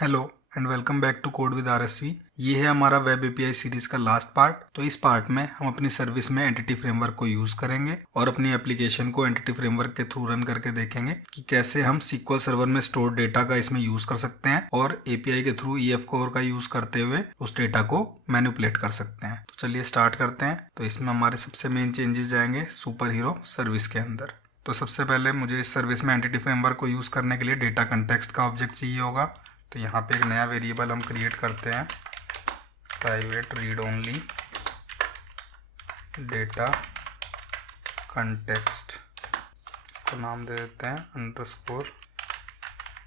Hello and welcome back to code with RSV. ये है हमारा वेब एपीआई सीरीज का लास्ट पार्ट। तो इस पार्ट में हम अपनी सर्विस में एंटिटी फ्रेमवर्क को यूज़ करेंगे और अपनी एप्लीकेशन को एंटिटी फ्रेमवर्क के थ्रू रन करके देखेंगे कि कैसे हम SQL सर्वर में स्टोर डेटा का इसमें यूज़ कर सकते हैं और एपीआई के थ्रू EF कोर का यूज़ करते हुए उस डेटा को मैनिपुलेट कर सकते हैं। तो चलिए स्टार्ट करते हैं। तो इसमें हमारे सबसे मेन चेंजेस जाएंगे सुपर हीरो सर्विस के अंदर। तो सबसे पहले मुझे इस सर्विस में एंटिटी फ्रेमवर्क को यूज़ करने के लिए डेटा कंटेक्स्ट का ऑब्जेक्ट चाहिए होगा। तो यहाँ पे एक नया वेरिएबल हम क्रिएट करते हैं, private read only data context. इसको नाम दे देते हैं अंडरस्कोर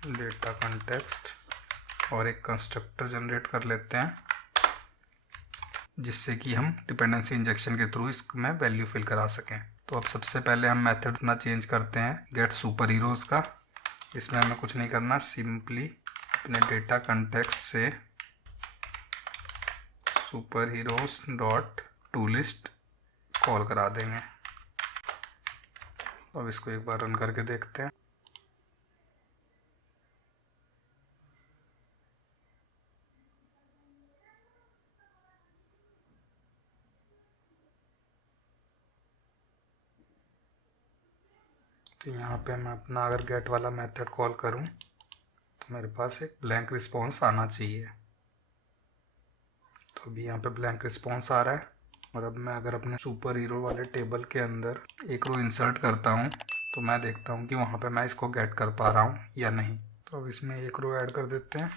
डेटा कंटेक्स्ट और एक कंस्ट्रक्टर जनरेट कर लेते हैं जिससे कि हम डिपेंडेंसी इंजेक्शन के थ्रू इसमें वैल्यू फिल करा सकें। तो अब सबसे पहले हम मेथड अपना चेंज करते हैं गेट सुपर हीरोज़ का। इसमें हमें कुछ नहीं करना, सिंपली अपने डेटा कंटेक्स्ट से super heroes dot to list call करा देंगे। अब इसको एक बार रन करके देखते हैं। तो यहाँ पे मैं अपना अगर गेट वाला मेथड कॉल करूँ तो मेरे पास एक ब्लैंक रिस्पॉन्स आना चाहिए। तो अभी यहाँ पे ब्लैंक रिस्पॉन्स आ रहा है। और अब मैं अगर अपने सुपर हीरो वाले टेबल के अंदर एक रो इंसर्ट करता हूँ तो मैं देखता हूँ कि वहाँ पे मैं इसको गेट कर पा रहा हूँ या नहीं। तो अब इसमें एक रो ऐड कर देते हैं।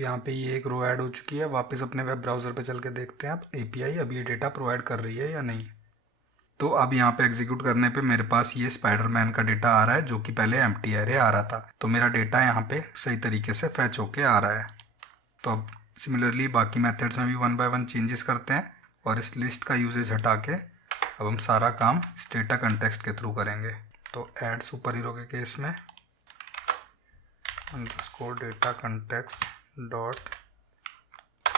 यहाँ पे ये एक रो ऐड हो चुकी है। वापस अपने वेब ब्राउज़र पे चल के देखते हैं अब एपीआई अब ये डेटा प्रोवाइड कर रही है या नहीं। तो अब यहाँ पे एग्जीक्यूट करने पे मेरे पास ये स्पाइडरमैन का डेटा आ रहा है जो कि पहले एम्प्टी एरे आ रहा था। तो मेरा डेटा यहाँ पे सही तरीके से फैच होके आ रहा है। तो अब सिमिलरली बाकी मेथड्स में भी 1 बाय 1 चेंजेस करते हैं और इस लिस्ट का यूजेज हटा के अब हम सारा काम इस डेटा कंटेक्स्ट के थ्रू करेंगे। तो ऐड सुपर हीरो के केस में underscore data context dot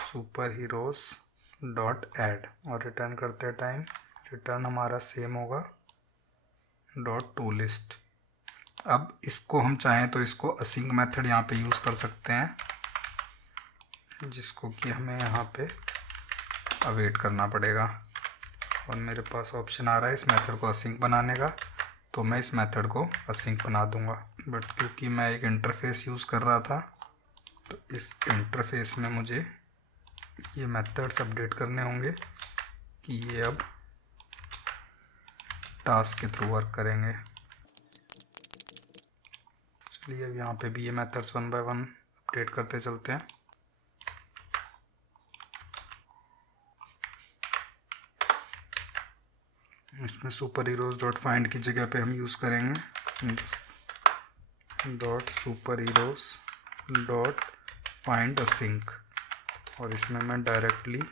super heroes dot add और रिटर्न करते टाइम रिटर्न हमारा सेम होगा डॉट टू लिस्ट। अब इसको हम चाहें तो इसको असिंक मेथड यहाँ पे यूज़ कर सकते हैं जिसको कि हमें यहाँ पे अवेट करना पड़ेगा। और मेरे पास ऑप्शन आ रहा है इस मेथड को असिंक बनाने का, तो मैं इस मेथड को असिंक बना दूंगा। बट क्योंकि मैं एक इंटरफेस यूज़ कर रहा था तो इस इंटरफेस में मुझे ये मेथड्स अपडेट करने होंगे कि ये अब टास्क के थ्रू वर्क करेंगे। चलिए अब यहाँ पे भी ये मेथड्स 1 बाय 1 अपडेट करते चलते हैं। इसमें सुपर हीरोज डॉट फाइंड की जगह पे हम यूज़ करेंगे dot super heroes dot find async और इसमें मैं डायरेक्टली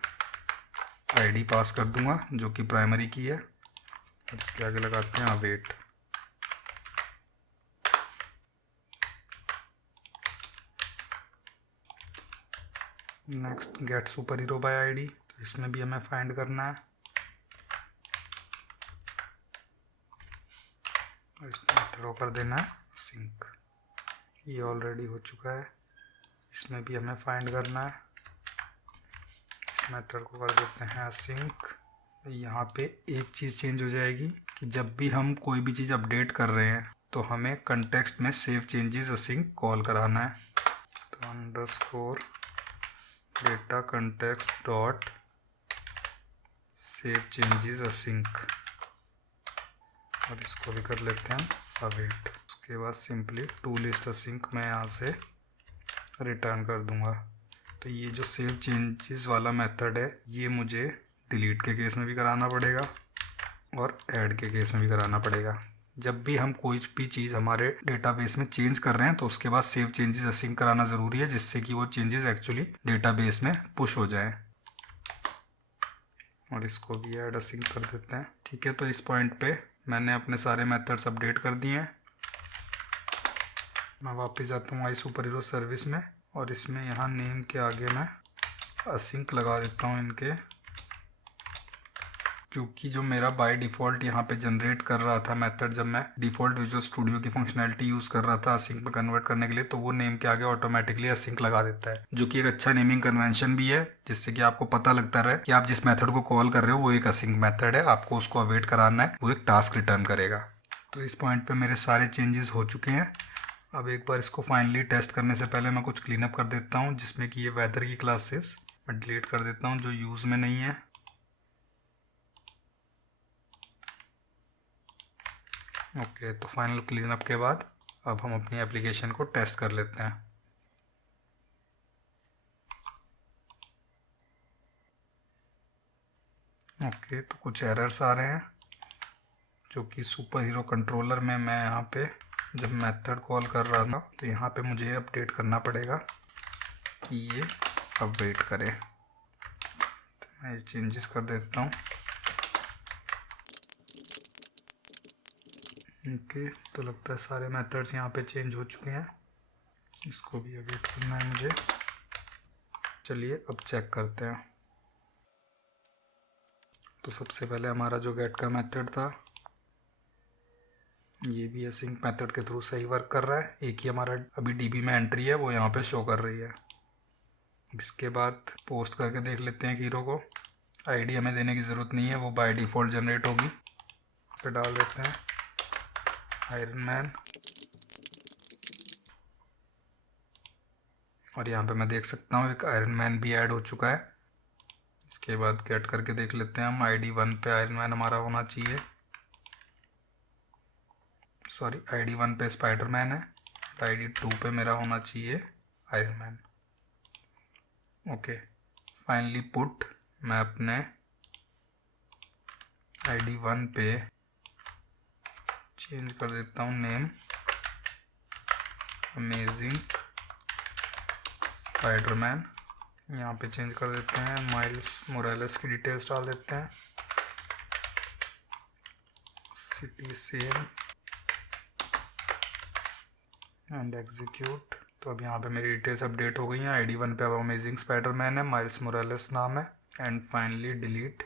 आईडी पास कर दूंगा जो कि प्राइमरी की है और इसके आगे लगाते हैं await. Next get super hero bye ID, तो इसमें भी हमें फाइंड करना है और इसमें थ्रो कर देना है सिंक। ये ऑलरेडी हो चुका है। इसमें भी हमें फाइंड करना है। इस मेथड को कर देते हैं सिंक। यहाँ पे एक चीज़ चेंज हो जाएगी कि जब भी हम कोई भी चीज़ अपडेट कर रहे हैं तो हमें कंटेक्स्ट में सेव चेंजेस असिंक कॉल कराना है। तो underscore data context dot save changes async और इसको भी कर लेते हैं अवेट। उसके बाद सिंपली टू लिस्ट असिंक मैं यहाँ से रिटर्न कर दूंगा। तो ये जो सेव चेंजेस वाला मेथड है ये मुझे डिलीट के केस में भी कराना पड़ेगा और ऐड के केस में भी कराना पड़ेगा। जब भी हम कोई भी चीज़ हमारे डेटाबेस में चेंज कर रहे हैं तो उसके बाद सेव चेंजेस असिंक कराना ज़रूरी है जिससे कि वो चेंजेस एक्चुअली डेटाबेस में पुश हो जाए। और इसको भी ऐड असिंक कर देते हैं। ठीक है, तो इस पॉइंट पे मैंने अपने सारे मेथड्स अपडेट कर दिए हैं। मैं वापस जाता हूँ आई सुपर हीरो सर्विस में और इसमें यहाँ नेम के आगे मैं असिंक लगा देता हूँ इनके क्योंकि जो मेरा बाय डिफ़ॉल्ट यहाँ पे जनरेट कर रहा था मेथड, जब मैं डिफ़ॉल्ट विजुअल स्टूडियो की फंक्शनैलिटी यूज़ कर रहा था असिंक में कन्वर्ट करने के लिए, तो वो नेम के आगे ऑटोमेटिकली असिंक लगा देता है, जो कि एक अच्छा नेमिंग कन्वेंशन भी है, जिससे कि आपको पता लगता रहे कि आप जिस मेथड को कॉल कर रहे हो वो एक असिंक मेथड है, आपको उसको अवेट कराना है, वो एक टास्क रिटर्न करेगा। तो इस पॉइंट पर मेरे सारे चेंजेस हो चुके हैं। अब एक बार इसको फाइनली टेस्ट करने से पहले मैं कुछ क्लीन अप कर देता हूँ, जिसमें कि ये वेदर की क्लासेस मैं डिलीट कर देता हूँ जो यूज़ में नहीं है। ओके, तो फाइनल क्लीन अप के बाद अब हम अपनी एप्लीकेशन को टेस्ट कर लेते हैं। ओके, तो कुछ एरर्स आ रहे हैं, जो कि सुपर हीरो कंट्रोलर में मैं यहाँ पे जब मेथड कॉल कर रहा था तो यहाँ पे मुझे अपडेट करना पड़ेगा कि ये अपडेट करे। तो मैं ये चेंजेस कर देता हूँ। ओके, तो लगता है सारे मेथड्स यहाँ पे चेंज हो चुके हैं, इसको भी अपडेट करना है मुझे। चलिए अब चेक करते हैं। तो सबसे पहले हमारा जो गेट का मेथड था ये भी असिंक मेथड के थ्रू सही वर्क कर रहा है। एक ही हमारा अभी डीबी में एंट्री है वो यहाँ पे शो कर रही है। इसके बाद पोस्ट करके देख लेते हैं हीरो को। आईडी हमें देने की ज़रूरत नहीं है, वो बाय डिफ़ॉल्ट जनरेट होगी। पे डाल देते हैं आयरन मैन, और यहाँ पे मैं देख सकता हूँ एक आयरन मैन भी ऐड हो चुका है। इसके बाद गेट करके देख लेते हैं हम। आईडी 1 पे आयरन मैन हमारा होना चाहिए, सॉरी आईडी 1 पे स्पाइडर मैन है, आईडी 2 पे मेरा होना चाहिए iron man. Okay, finally put मैं अपने आईडी 1 पे चेंज कर देता हूँ नेम अमेजिंग स्पाइडरमैन। यहाँ पे चेंज कर देते हैं माइल्स मोरालेस की डिटेल्स डाल देते हैं, सिटी सेम एंड एग्जीक्यूट। तो अब यहाँ पे मेरी डिटेल्स अपडेट हो गई हैं। आईडी 1 पे अब अमेजिंग स्पाइडरमैन है, माइल्स मोरालेस नाम है, एंड फाइनली डिलीट।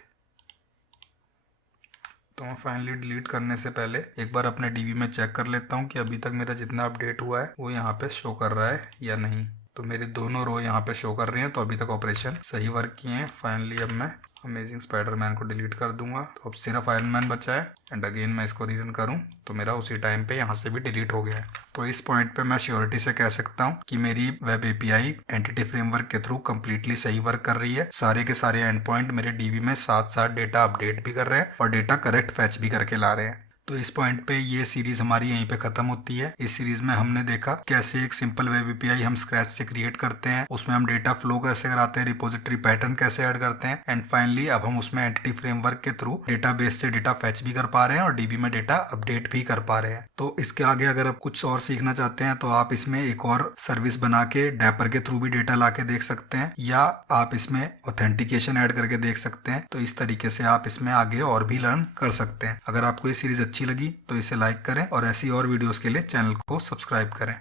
तो मैं फाइनली डिलीट करने से पहले एक बार अपने डीबी में चेक कर लेता हूँ कि अभी तक मेरा जितना अपडेट हुआ है वो यहाँ पे शो कर रहा है या नहीं। तो मेरे दोनों रो यहाँ पे शो कर रही हैं, तो अभी तक ऑपरेशन सही वर्क किए हैं। फाइनली अब मैं अमेजिंग स्पाइडरमैन को डिलीट कर दूंगा, तो अब सिर्फ आयरन मैन बचा है। एंड अगेन मैं इसको रीरन करूं तो मेरा उसी टाइम पे यहाँ से भी डिलीट हो गया है। तो इस पॉइंट पे मैं श्योरिटी से कह सकता हूँ कि मेरी वेब एपीआई एंटिटी फ्रेमवर्क के थ्रू कम्प्लीटली सही वर्क कर रही है। सारे के सारे एंड पॉइंट मेरे डीबी में साथ साथ डेटा अपडेट भी कर रहे हैं और डेटा करेक्ट फैच भी करके ला रहे हैं। तो इस पॉइंट पे ये सीरीज हमारी यहीं पे खत्म होती है। इस सीरीज में हमने देखा कैसे एक सिंपल वेब एपीआई हम स्क्रैच से क्रिएट करते हैं, उसमें हम डेटा फ्लो कैसे कराते हैं, रिपोजिटरी पैटर्न कैसे ऐड करते हैं, एंड फाइनली अब हम उसमें एंटिटी फ्रेमवर्क के थ्रू डेटाबेस से डेटा फैच भी कर पा रहे हैं और डीबी में डेटा अपडेट भी कर पा रहे हैं। तो इसके आगे अगर आप कुछ और सीखना चाहते हैं तो आप इसमें एक और सर्विस बना के डैपर के थ्रू भी डेटा ला के देख सकते हैं, या आप इसमें ऑथेंटिकेशन ऐड करके देख सकते हैं। तो इस तरीके से आप इसमें आगे और भी लर्न कर सकते हैं। अगर आपको ये सीरीज अच्छी लगी तो इसे लाइक करें और ऐसी और वीडियोस के लिए चैनल को सब्सक्राइब करें।